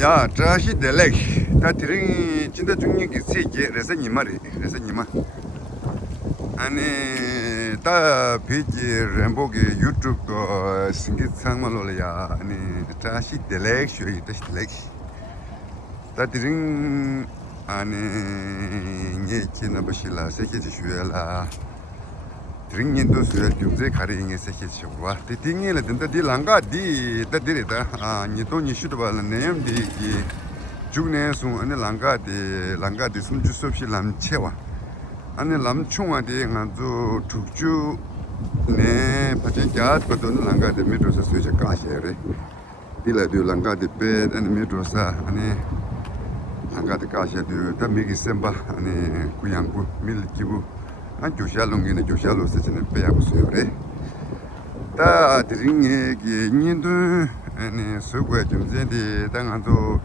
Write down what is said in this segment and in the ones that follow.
야, 자시 델렉. 다 드링 진짜 중요한 게 세계 레서니마리. 레서니마. 아니, 다 페이지 램보게 유튜브 싱기 상말로야. 아니, 자시 델렉 쇼이 다시 델렉. 다 드링 아니, 녜키나 버실라 세계 지슈엘라. 드링인도 수열 규제 가리잉에 세계 지슈와. 디팅이라 된다 디랑가 디 다디리다. 아, 니도 니슈도 발네 디 중내수 안에 랑가디 숨주 수없이 남체와 안에 남충화디 아주 tuk주 네 파티자 거든 랑가디 메트로사 수제 가셔래 딜라디 랑가디 베 안에 메트로사 안에 랑가디 가셔디 다 미기셈바 안에 구양구 밀기부 안 조샬롱이네 조샬로스 전에 빼야고 수요래 다 드링에게 니도 안에 수고에 좀 제디 당한도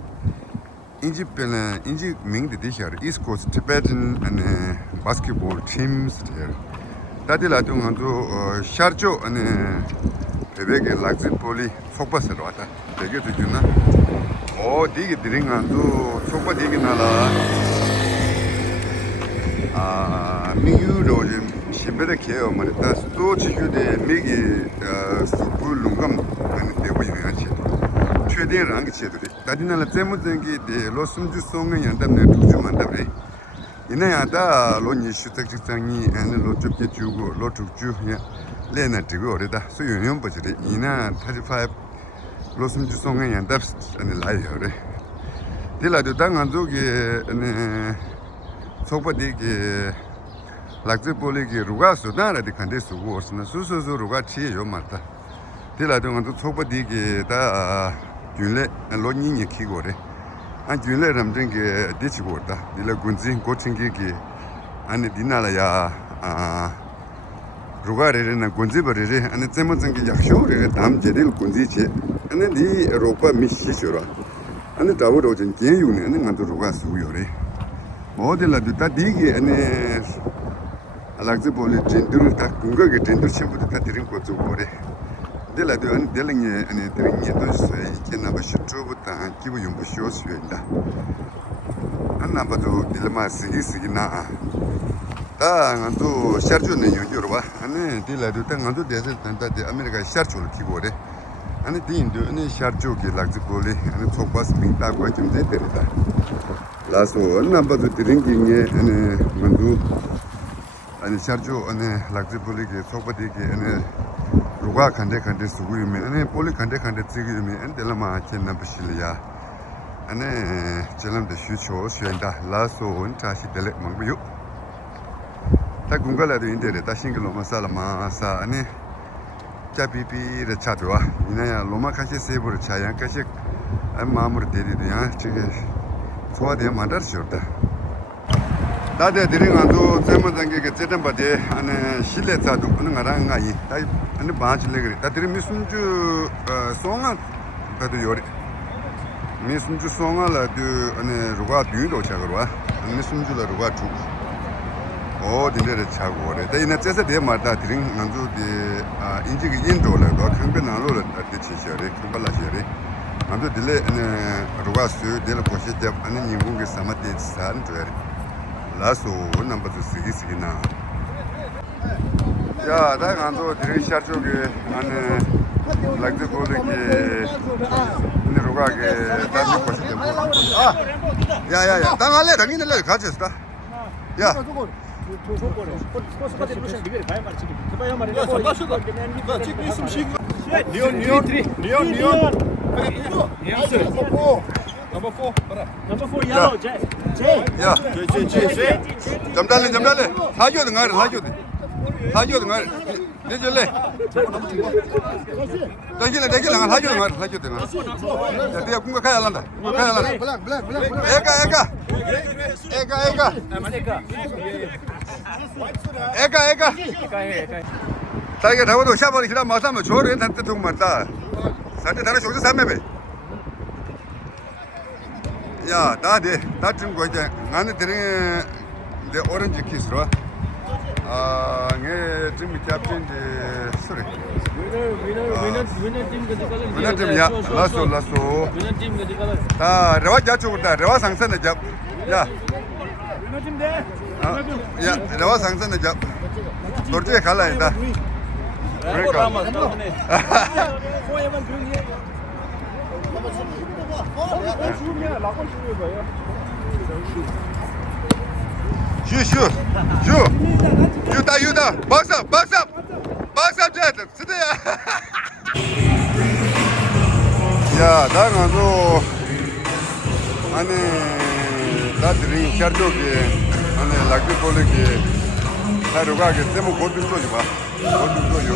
인지 명대 대시하러 East Coast Tibetan and basketball teams there. 다들 아동한도 샤르조 안에 베베게 락즈폴리 속바스로 왔다. 되게 되구나. 되게 드링한도 속바 되게 나라. 미유로 좀 시베르 케어 말이다. 또 지슈데 미기 스불룽감 하는 데고 있는 같이. 최대한 게 제대로. 다디나라 때문에 데 로숨지 송은 연답네 두주만답래. 이내야다 로니 슈택직장이 아니 로쪽게 주고 로쪽주 레나 되고 그러다. 소유년 버지래. 이나 35 로숨지 송은 연답 아니 라이어래. 딜라도 당한족에 아니 속바디게 락즈폴리게 루가 수다라디 칸데 수고 없으나 수수수 루가 치요 맞다. 딜라도 한도 속바디게 다 균레 로니니 키고래 안 균레 람든게 디치고다 딜라 군지 고팅기기 아니 디나라야 루가레나 군지버레 아니 제모증기 약쇼레 담 제딜 군지체 아니 디 로파 미시쇼라 아니 다우로진 제유네 아니 만도 루가 수요레 모델라도 다 디게 아니 알락즈볼리 진두르 다 군거게 진두르 쳔부터 다 드린 거죠 고래 딜라도 아니 딜링에 아니 드링에 도스에 있나 슈트부터 기부 용부 쇼스된다 안나바도 딜마 시기나 또 샤르주네 요요로와 아니 딜라도 땅도 데서 단다데 아메리카 샤르주를 기고래 아니 딘도 아니 샤르주기 락즈볼리 아니 속바스 민다고 좀 되더라 라소 안나바도 드링기에 아니 만두 아니 샤르주 아니 락즈볼리게 속바디게 아니 루가 칸데 수구이메 아니 폴리 칸데 찌기메 엔델마 첸나 버실이야 아니 젤람데 슈초 슈엔다 라소 온타시 델레 망부요 다 군갈라도 인데레 다 싱글로 마살마 사 아니 짜비비레 차도와 이나야 로마 카시 세부르 차양 카시 마무르 데리드야 지게 소화데 만다르쇼다 다데 드링안도 제모당게 제담바데 아니 실레차도 하는 거랑 아이 아니 바질레 그래 다들 미순주 송아 다들 요리 미순주 송아라도 아니 루가 뒤로 차거와 미순주라 루가 주 딘데레 차고 그래 대이나 제세 대 말다 드링 안주데 인지기 인도라도 큰변나로를 대치셔래 큰발라셔래 안도 딜레 아니 루가스 딜레 포시데 아니 니궁게 사마데 산트레 라소 넘버 6나 야, 나 간도 드레샤 쪽에 안에 락드 볼게 누가게 다시 보시죠. 야야야, 당할래 당이는 같이 했다. 야. Number 4 yellow, J. 야. 잠달래. 사줘도 가라, 사줘도 가라. 내줄래. 내길래 사줘도 가라. 야, 내가 군가 가야 한다. 에가. 자기가 나와도 샤버리 기다 마사면 저를 한테 통 맞다. 사태 다른 쇼트 삼매배. 야, 나 좀 거기 나는 드링 내 오렌지 키스로 네 좀 밑에 앞인데 소리 Winner team ka color. Winner team ya. Lasso. Winner team ka color. 다 레와 자초다. 레와 상선에 잡. 야. Winner team there. 야, 레와 상선에 잡. 돌지에 갈라 했다. 그러니까. Forever green here. 슛. 유다. 박스 제트. 스테야. 야, 나가도 아니 나들이 샤르조게 아니 락비 폴레게 나로가게 세모 골든 조지 봐. 골든 조요.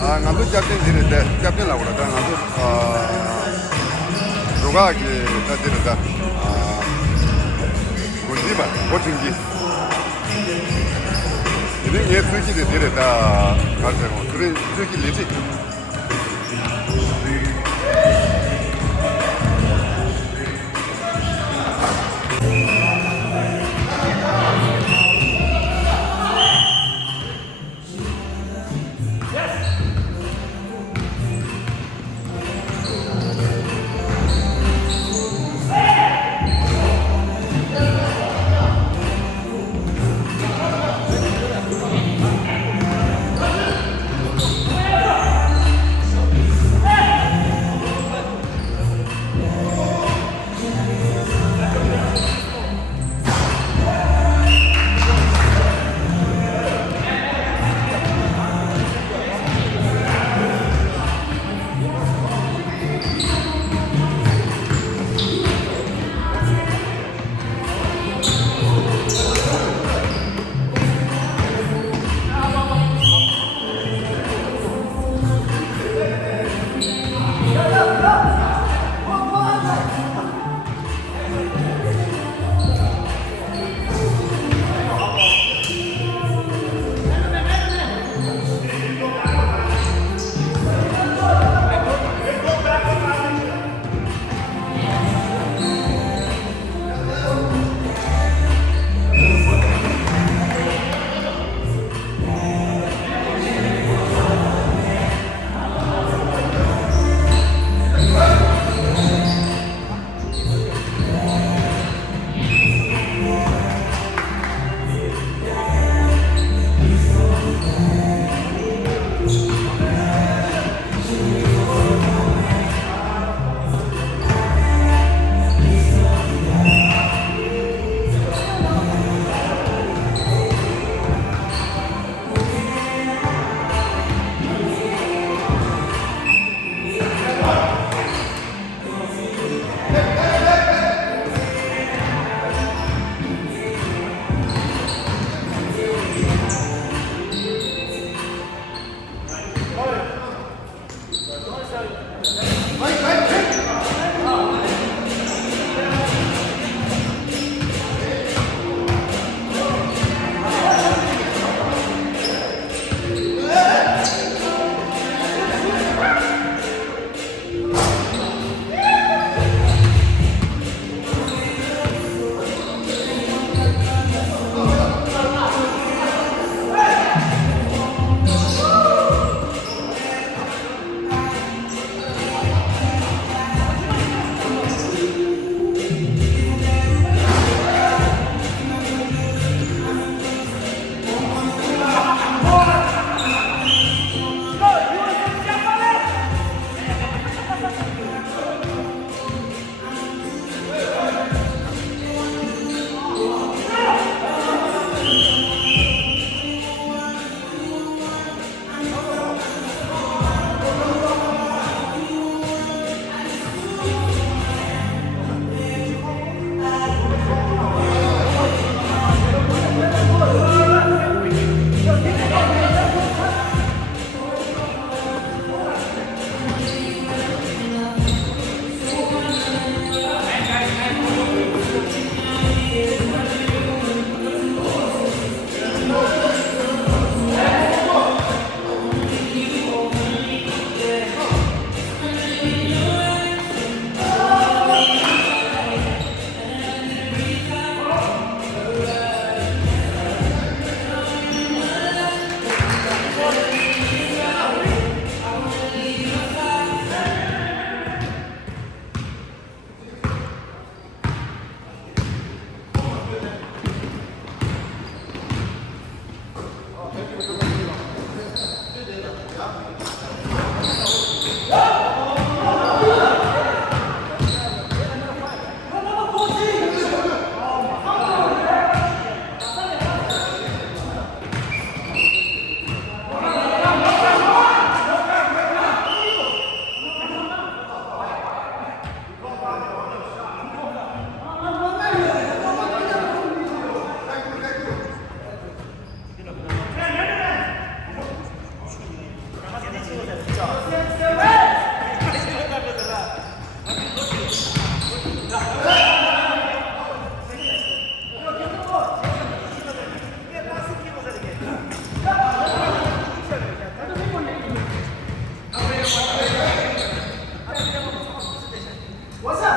아, 나도 잡된 지는데 잡된 나오라. 나도 로가게 나들다. 골디바 고팅기. 이런 예 수기들 데려다 가서 그래 수기 리지. Hey,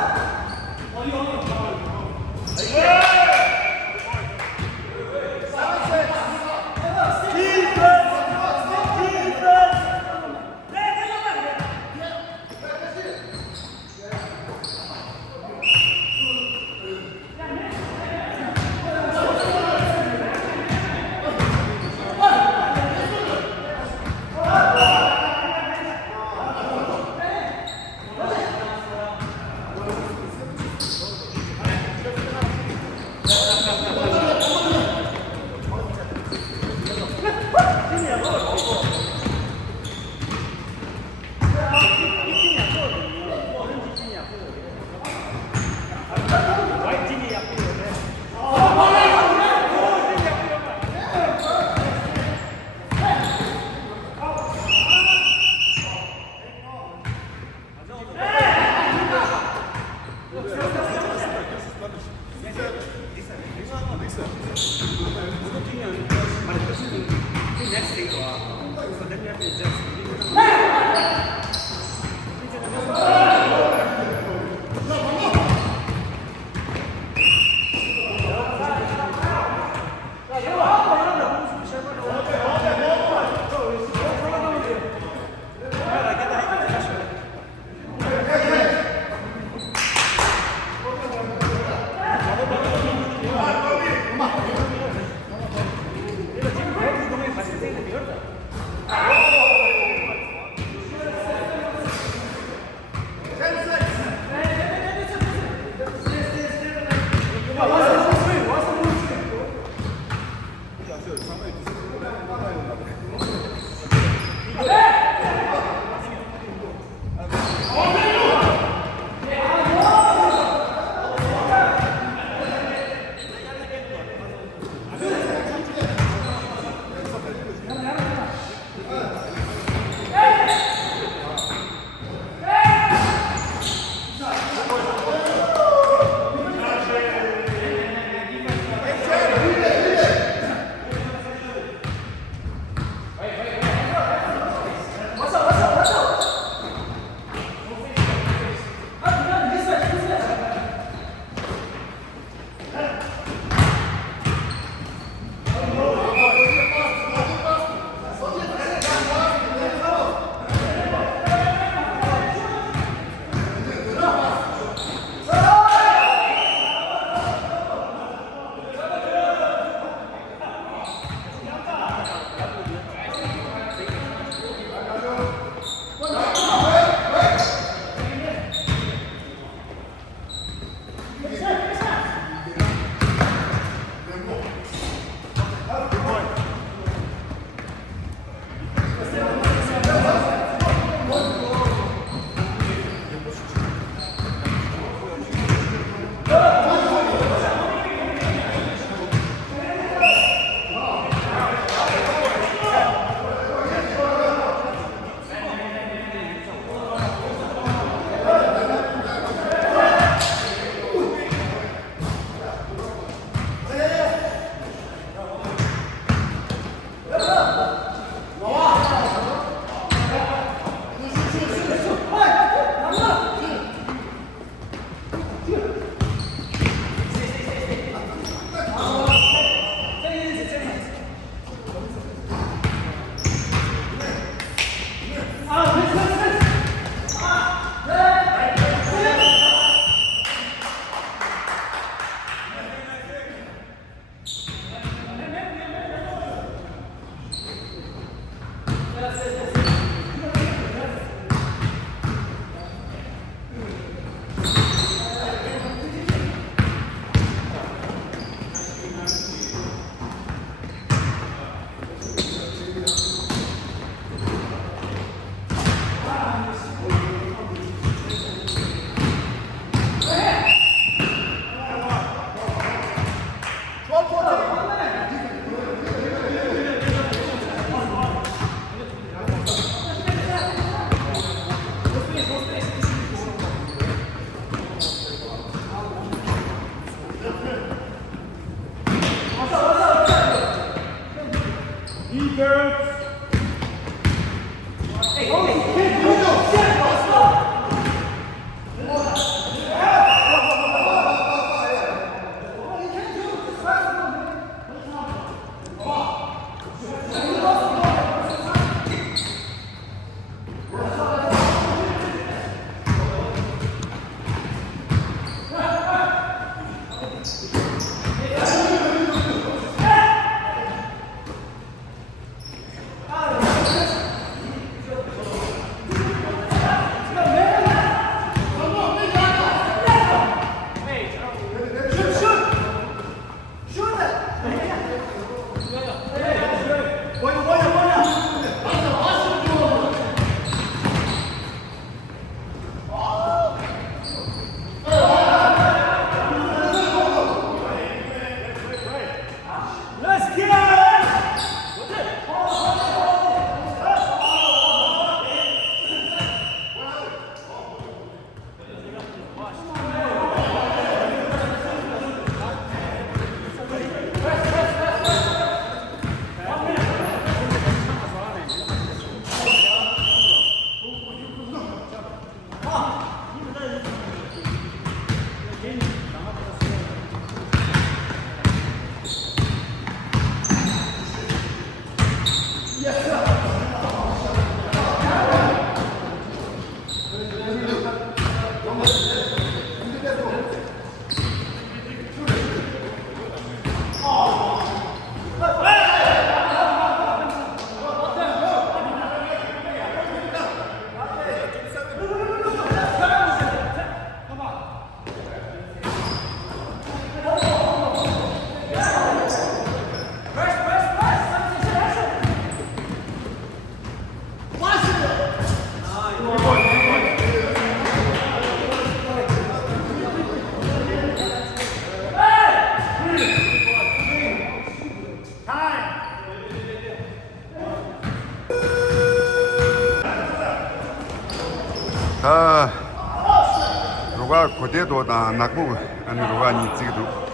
누가 고대도 다 낙부 아니 누가 니 지기도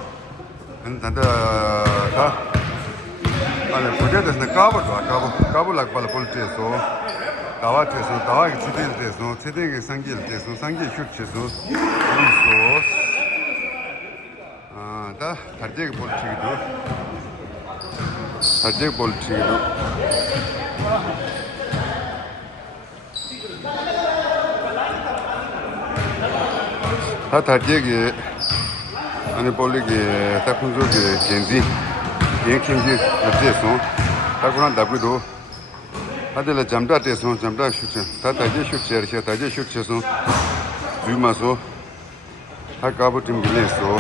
단다 다 아니 고대에서 까불 낙발 볼때서 다와트에서 다와기 지대에서 제대의 상기에서 상기 휴치에서 그래서 다 다르게 볼치기도 다 다르게 아니 볼리게 다 군조게 젠지 yenkenji 어째서 다구나 다구도 하들 잠다테서 잠다 슈체 다다제 슈체르샤 다제 슈체서 주마소 하카부 팀길에서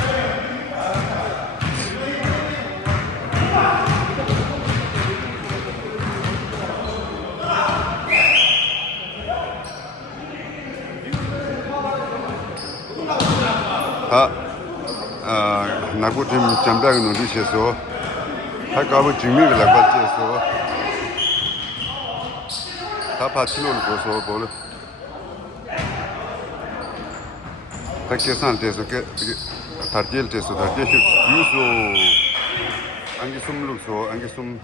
나고팀 잠다가 노리셔서 하카부 중미를 나발지에서 다 파치노를 보서 볼 딱계산돼서 다르jel돼서 다르jel 유소 안기 숨룩소 안기 숨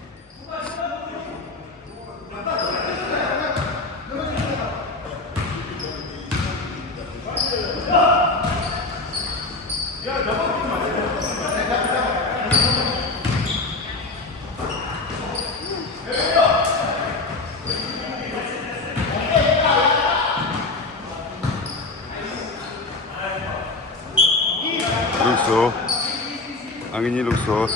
룩소 앙인이 룩소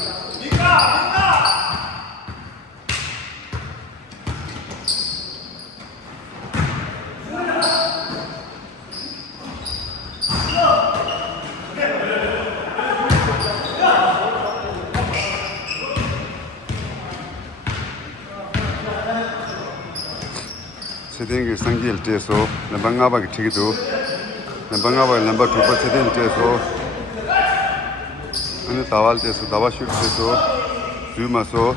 세대의 상기일 때에서 남방아바기 튀기도 남방아바기 넘버 2번 세대일 때에서 아니 다왈 때서 다와 슈트에서 주마서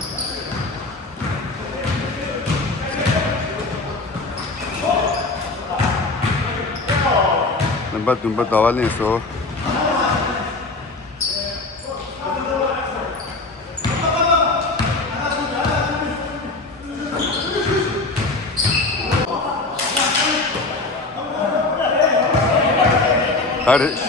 넘버 다왈에서 아래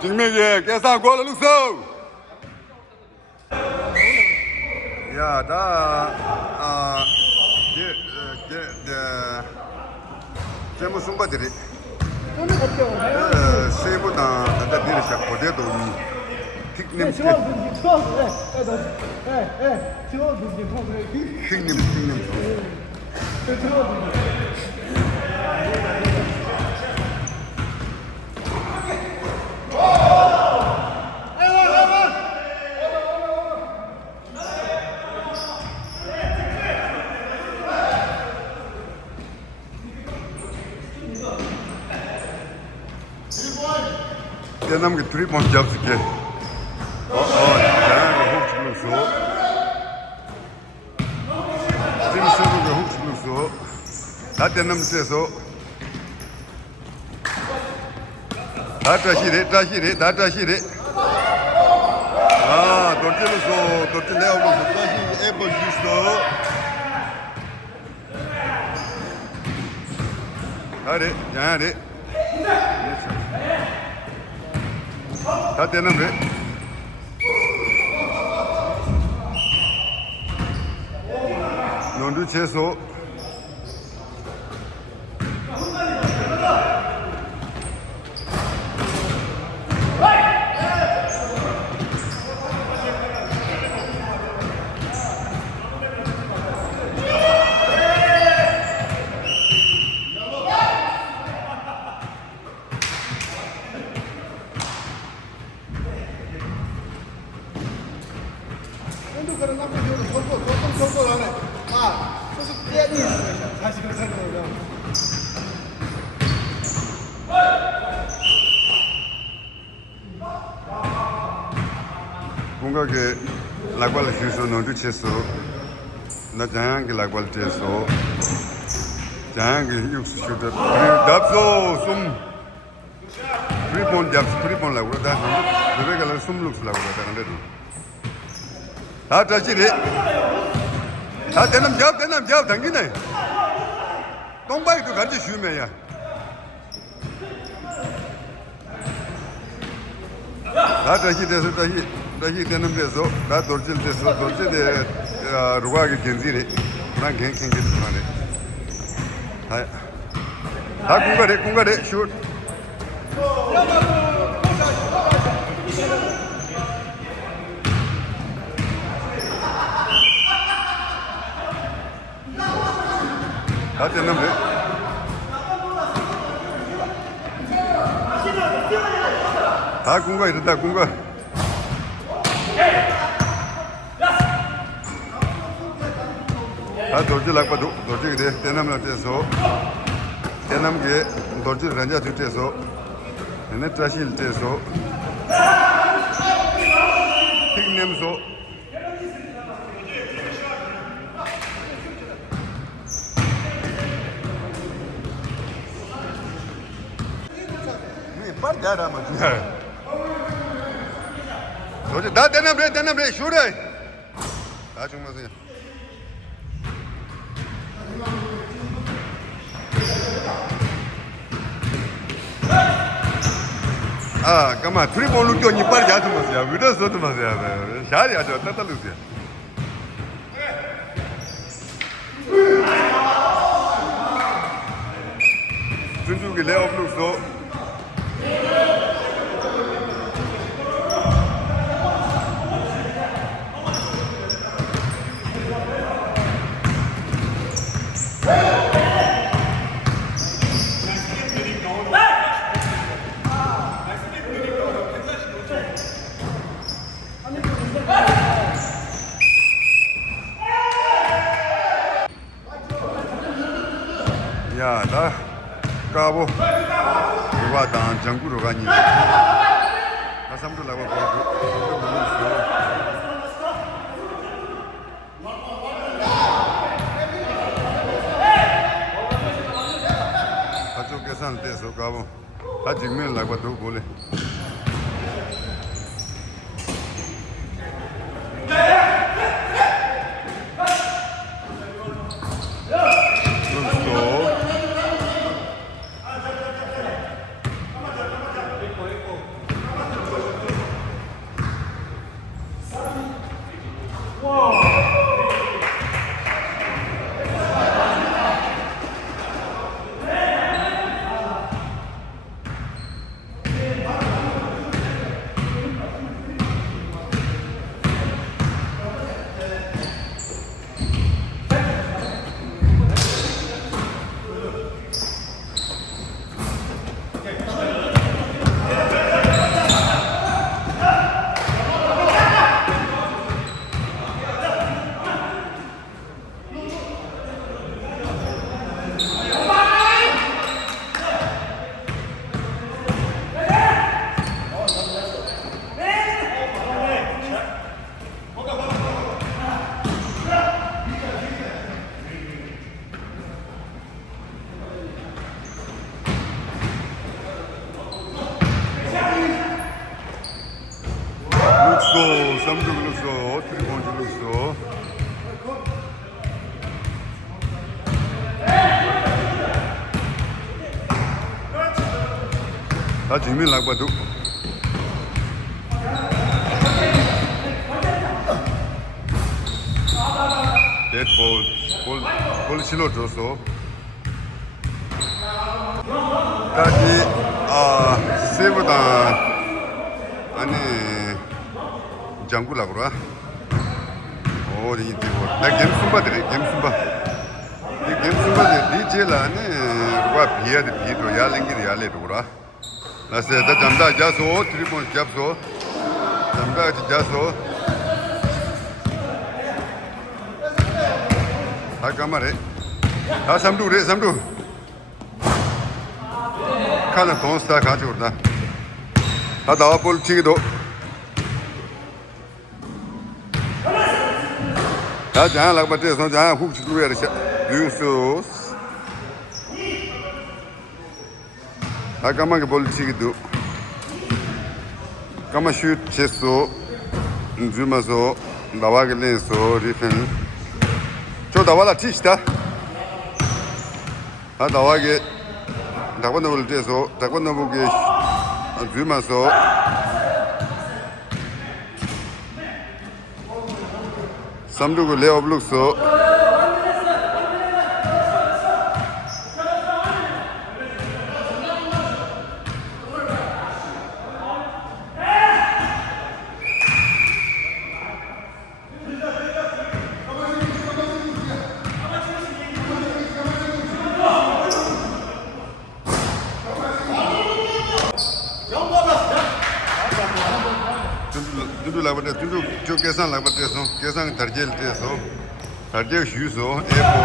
딩메게 계산 골 루소 야다 제무 숨바들이 세보다 단다 디르샤 고대도 픽님 대남 그 트리번 잡스게. 자양이 혹시 불렀어. 트리스루가 혹시 불렀어. 다 대남 밑에서. 다 다시래. 아, 돌질렀어. 돌질 내가 보고 다시 애벌 주있어. 잘해, 잘해. 다 되는데. 논두 채소. 뭔가 그 라과를 주소 논두 채소. 나 장기 라과를 채소. 장기 육수 슈터. 잡소 숨. 프리본 잡스 프리본 라고 다. 그래가 숨 룩스 라고 다 근데. 다 다시래. 다 대남 잡 당기네. 똥바이도 같이 쉬면야. 다 다시 돼서 다시 되는 데서 다 돌질 돼서 돌질에 루가게 견지래. 그냥 갱갱게 그만해. 다 공가래 슛. 다 됐는데. 다 공가 이랬다 공가. 다 돌질 낙봐도 돌질 그래. 대남을 때서 대남게 돌질 렌자 줄 때서 얘네 트라실 때서 픽 냄소. 빨리 자라 뭐. 도저 다 대남래 슈래. 다 정말세요. 아, 까마 트리볼 루토니 빨리 자주 마세요. 위더서 좀 마세요. 샤리 아주 따뜻하세요. 준주기 레오 블루스. 야, 나 까보 누가 단 정구로 가니? 나 삼도 나고 보고 가족 계산 돼서 까보 다 직면 나고 또 볼래. 삼도 글렀어. 트리본 글렀어. 다 지민 락바도. 볼 실로 줬어. 다시 세보다 아니 장구라 그러나? 이 되고 나 gemsumba들이 gemsumba 이 gemsumba들이 리제라네 와 비야데 비도 야랭기리 야레도 그러나? 나세다 잠다 자소 트리본 잡소 잠다 자소 아까말에 다 삼두 그래 삼두 카나 돈스타 가지고 나 다 나와 볼 치기도 다 자, 락바트에서 자, 훅 주루야 되셔. 뉴스. 아까만 게 볼치기도. 까마 슛 체소. 주마서 나와게 내서 리fen. 저 나와라 티시다. 아 나와게 나관나 볼 때서 나관나 보게 주마서 삼두고 레어 블록서 두두 라버데 두두 저 계산 라버데서 계산 tarjel 때서 tarjel 휴소 에포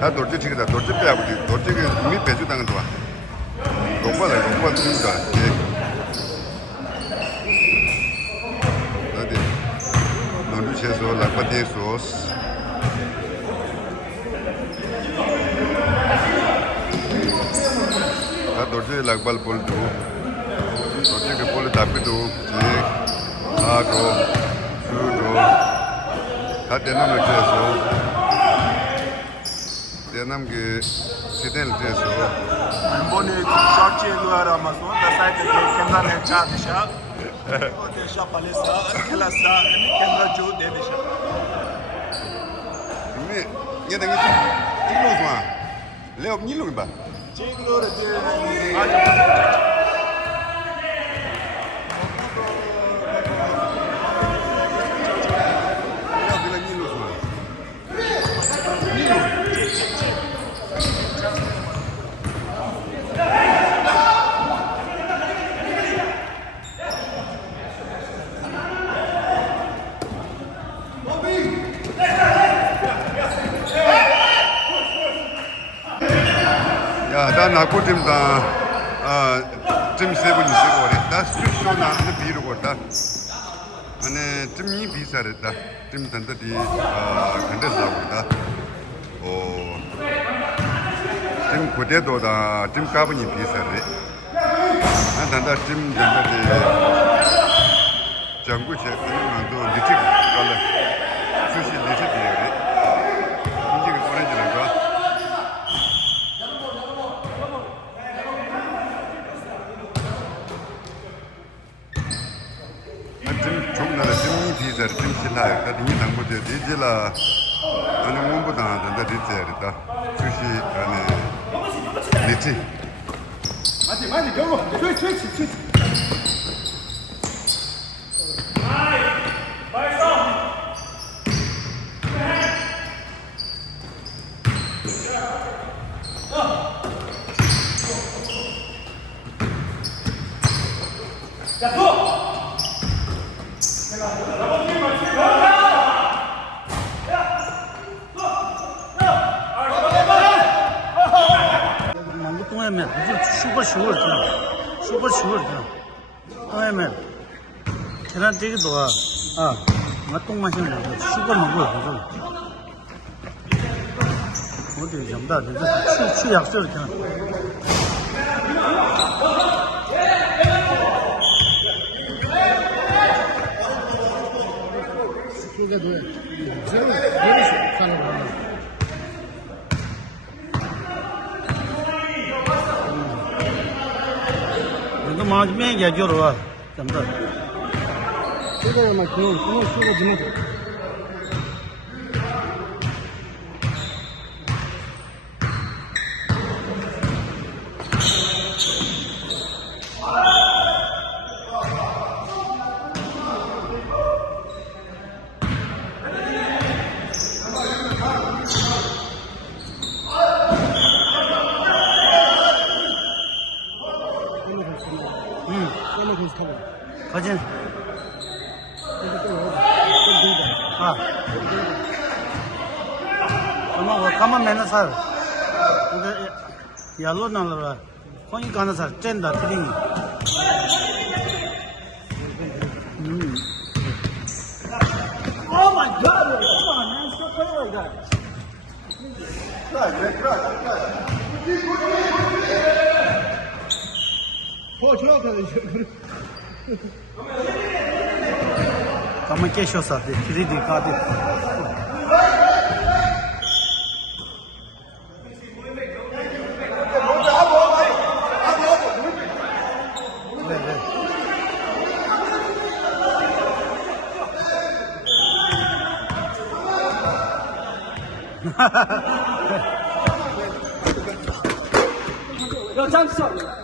다 돌지 치기다 돌지 빼야지 돌지가 이미 배주 당한 거야 녹발 준다 어디 너도 채소 라버데 소스 dorje lagbal pol do dorje ke pol dapido je ago sudo hatena me teso denam ke sidel teso boni shortje luara maso da site ke kemra ne cha disha o te sha palesa kelasa ni kemra jo de disha ni ye dengi ilo swa leo ni lo ba Chinglore de 다 나고 팀다 팀 세븐이 세고 그래 다 스튜디오나 하는 비르고 다 안에 팀이 비싸랬다 팀 단단히 간대서 다 팀 고대도다 팀 가분이 비싸래 난 단다 팀 단단히 장구체 하는만도 리틱 걸어 수시 리틱 그래 인지가 보내주는 거 비자를 좀 실라요. 다 등이 당보제 디젤라 아니 몸보다 단다 디젤이다. 수시 안에 리치. 맞지 경고. 스위치. में super sugar था में तेरा देख दो मतों माशिन शुगर 먹고 그래서 어디 잠다 되죠 추 약속 이렇게 个对，这个是看着吧。이거 뭐 매게 줘로 좀더 这个嘛，可以说个怎么？ 거진 아 가만 매는 살 근데 야로 나라 거기 가는 살 짠다 트링 Oh my god, come on man, stop playing like that. Kamu keşo sattı, kredi kartı. 야, 잠시만.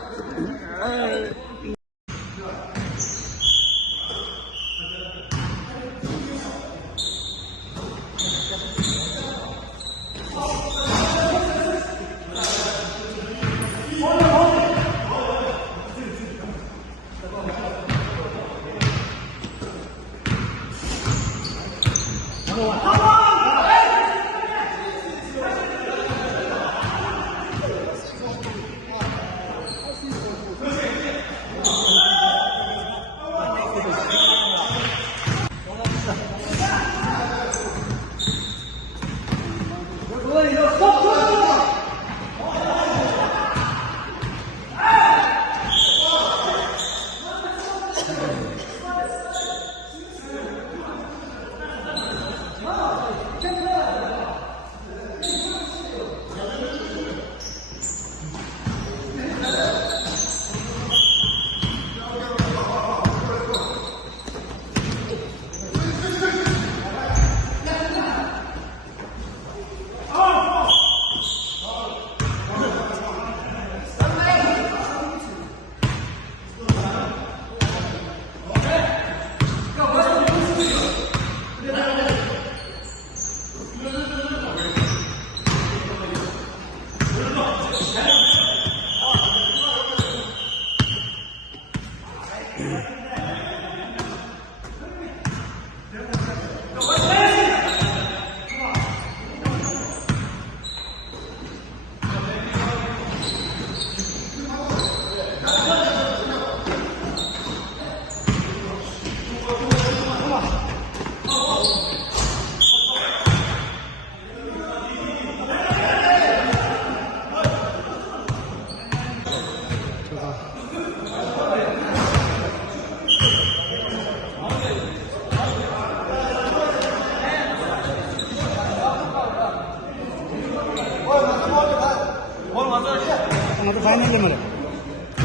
나도 파이널 말이야.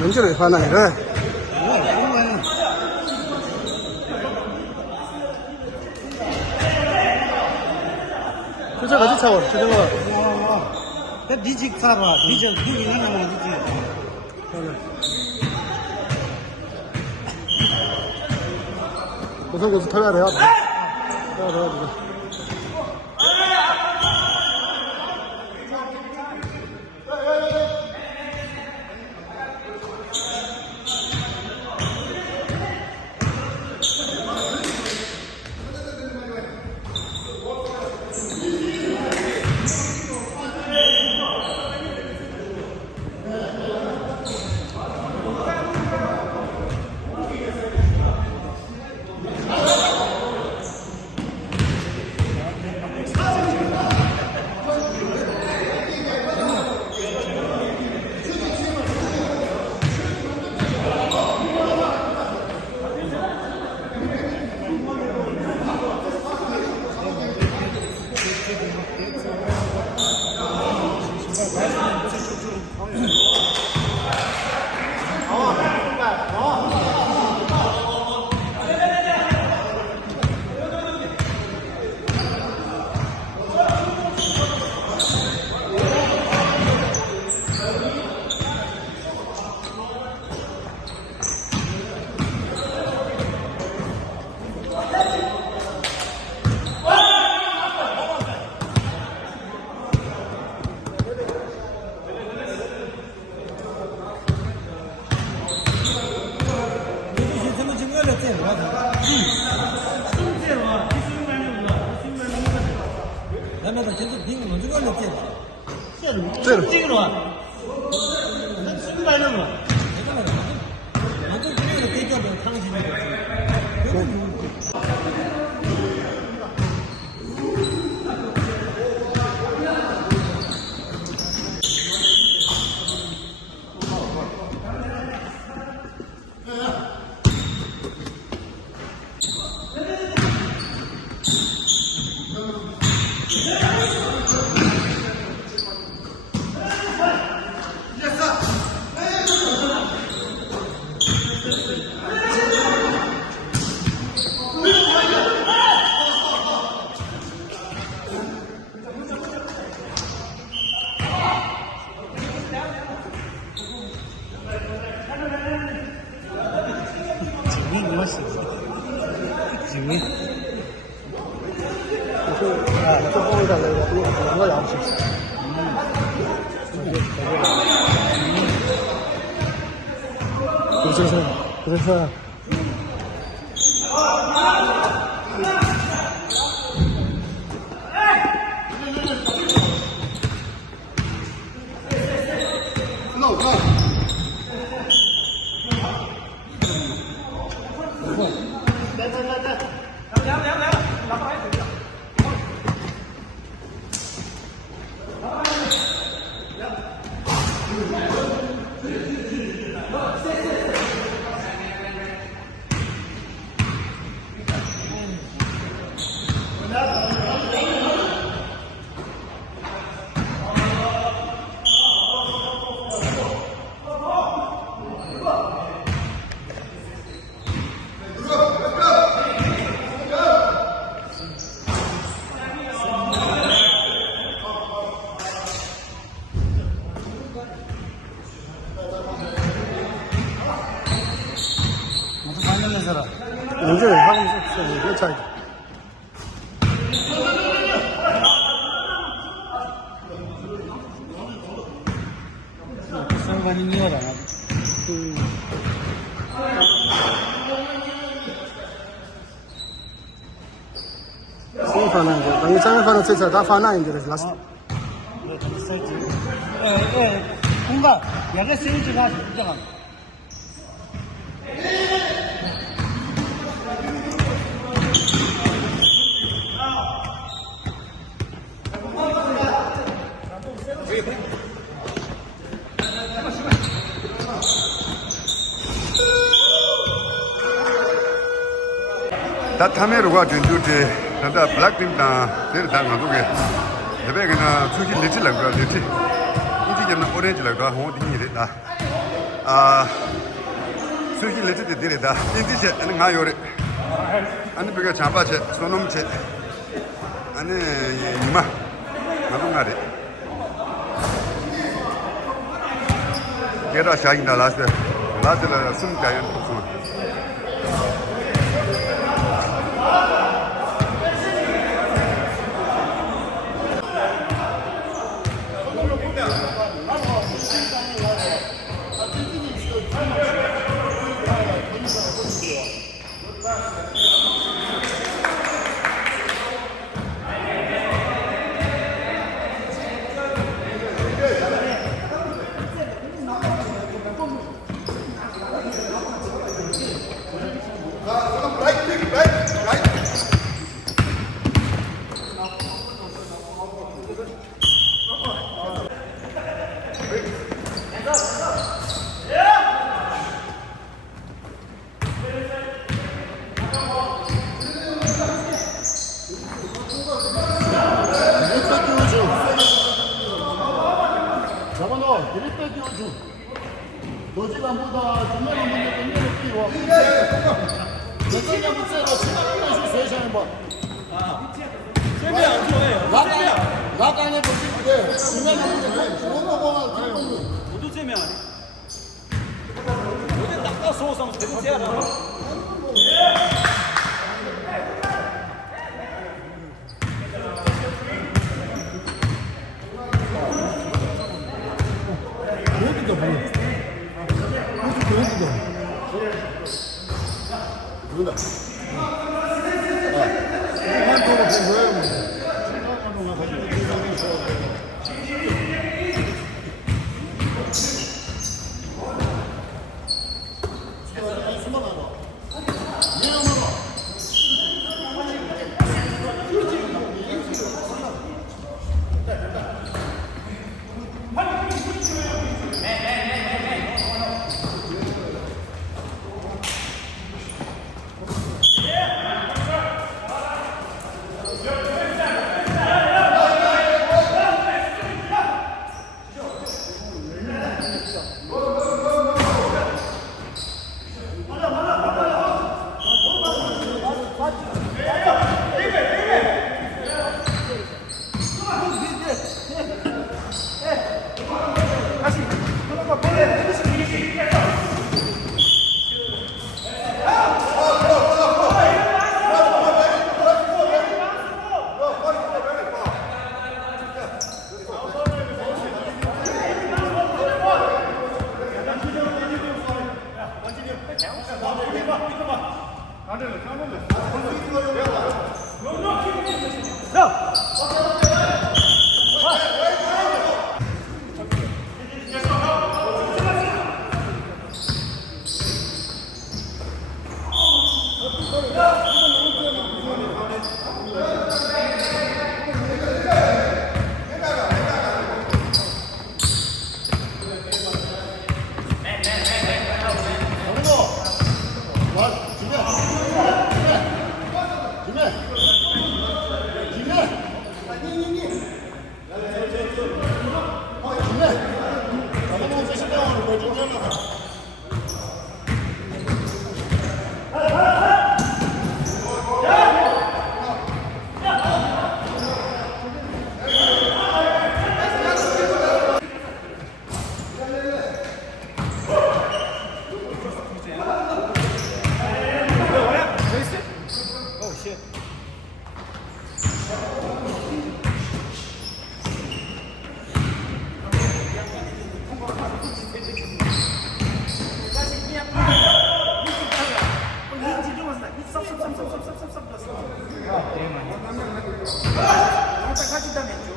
언제를 화나니래? 저저 어디 차워? 저거. 니직 사봐. 니직 이거 어디지? 고소 털어야 돼요. 털어. 的就是平我这个人见了，这个了，那新来了嘛？我这这个可以叫做康熙的。这后面的两个羊是。不是。你这他们是别猜。3番に2話だな。谁发难的？等于咱们反正这次他发难一点的是哪是？公告，两个手指他是这样。다 타메로가 된주데 단다 블랙팀다 데르다 가도게 레베가나 추기 리치라고 리치 이지게나 오렌지라고 호디니레다 아 추기 리치데 데레다 인디세 아니 가요레 아니 베가 잡아체 소놈체 아니 이마 나동가레 게라 샤인다 라스베 라들라 숨가연 소마 아,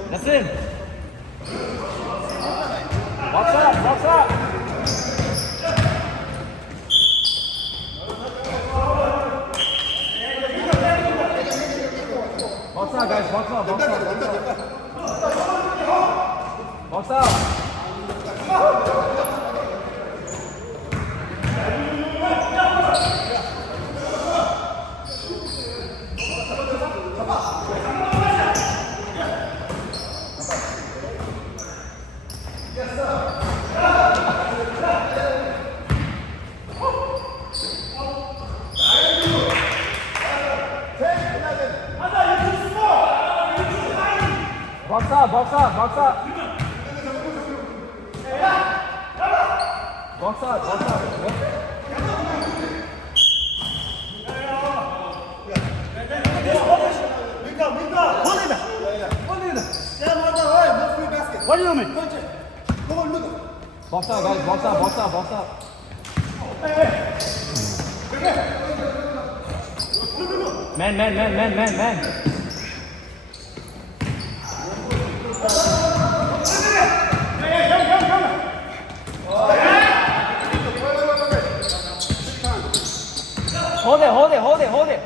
That's in. Box up, box up. Box up, guys, box up, box up. Box up. Box up, box up, box up. Box up, box up. What do you mean? Box up, guys, box up, box up, box up. Man. Hold it. Hold. Man.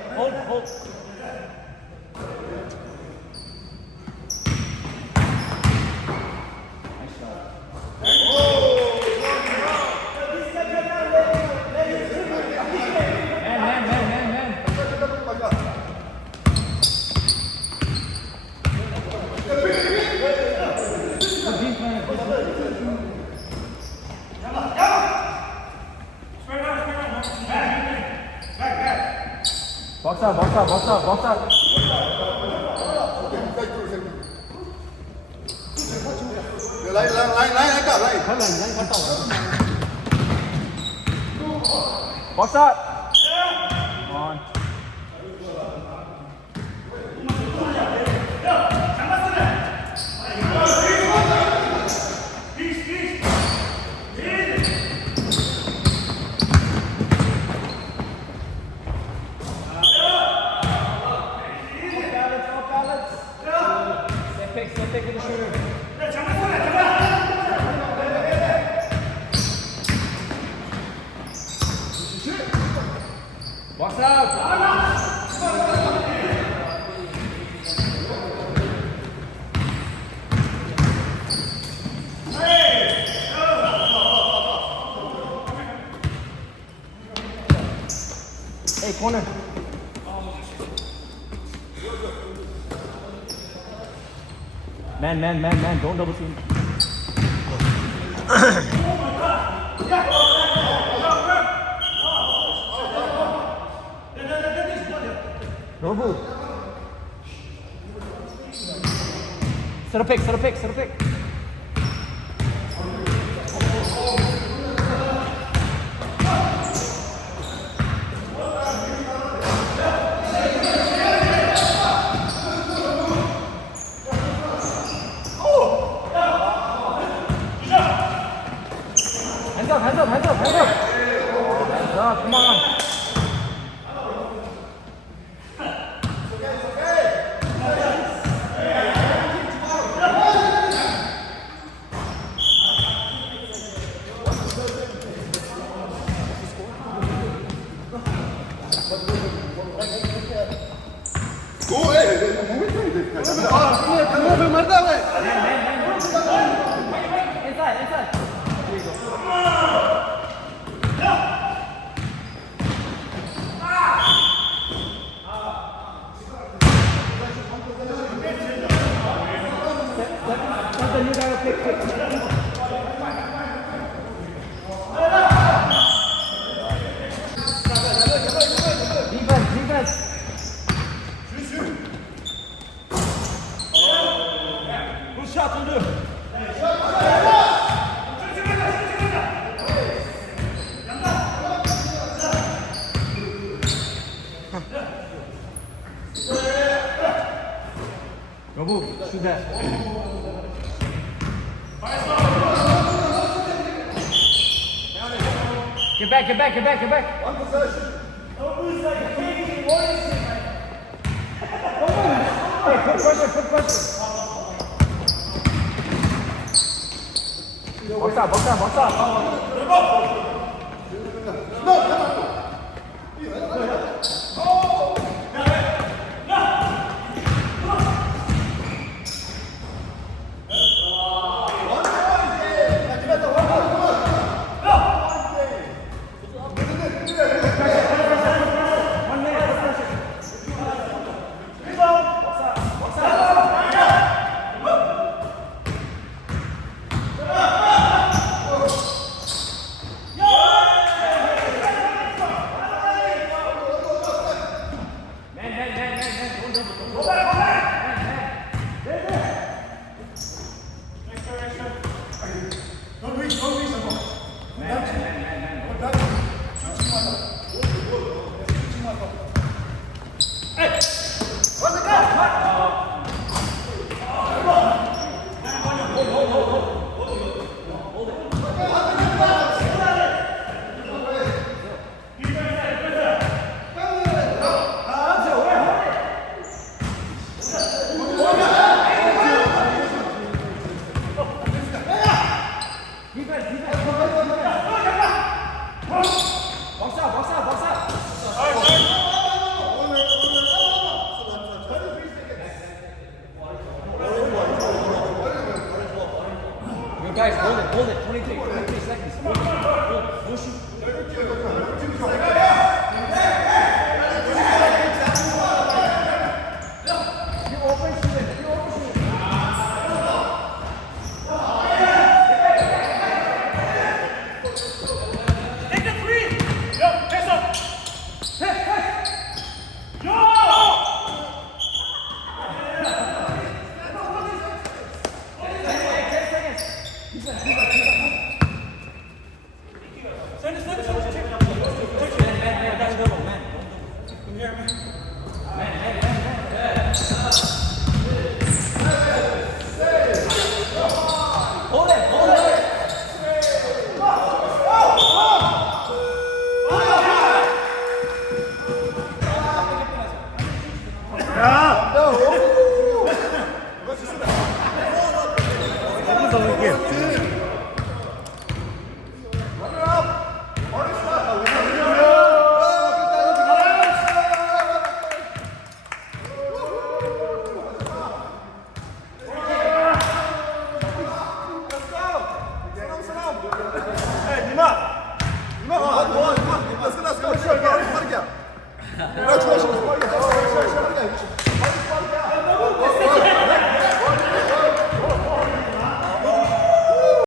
Box up. Box up. Come on. Step pick with the shooter. Box out. Hey, corner. Man. Don't double team. Robu. Set a pick. 자, 그만. 여보, 슈다. Get back, get back, get back, get back. One possession. Put pressure. 먹자.